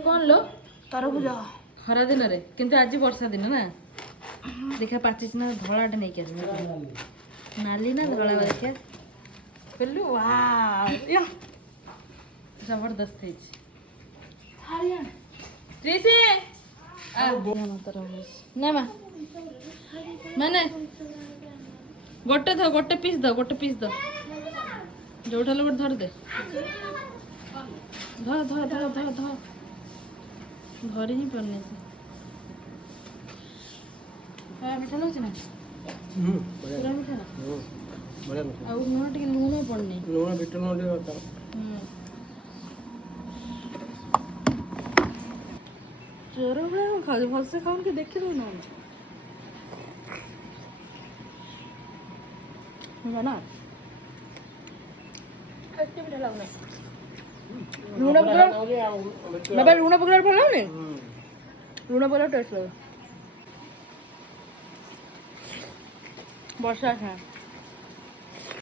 कौन लो तरबुज खरा दिन रे किंतु आज वर्षा दिन ना देखा पाचिस ना धଳାଟେ ନେଇକି ଆସିବେ नाली ना धଳा देखा पिल्लू वाह या जबरदस्त है हरियाणा ट्रेसी आ तरबुज ना माने गोटे पीस दो जोटा लोग धर दे धरी ही पड़ने से मीठा लगे ना पूरा मीठा ना ଆଉ ଲୁଣ ଟିକେ ଲୁଣ ପଡନି ଲୁଣ ବିଟ ଲୁଣ ଟିକେ ଦରକାର ଚୋର ଭଳିଆ କଣ ଖାଉଛୁ ଭଲସେ ଖାଉନି କି ଦେଖି ଦଉନ ନା ମିଠା ଲାଗୁନି ଲୁଣ ପକେଇଲା ବାବା ଲୁଣ ପକେଇଲା ଭଲ ଲାଗୁନି ଲୁଣ ପକେଇଲା ଟେଷ୍ଟ ଲାଗେ ବର୍ଷା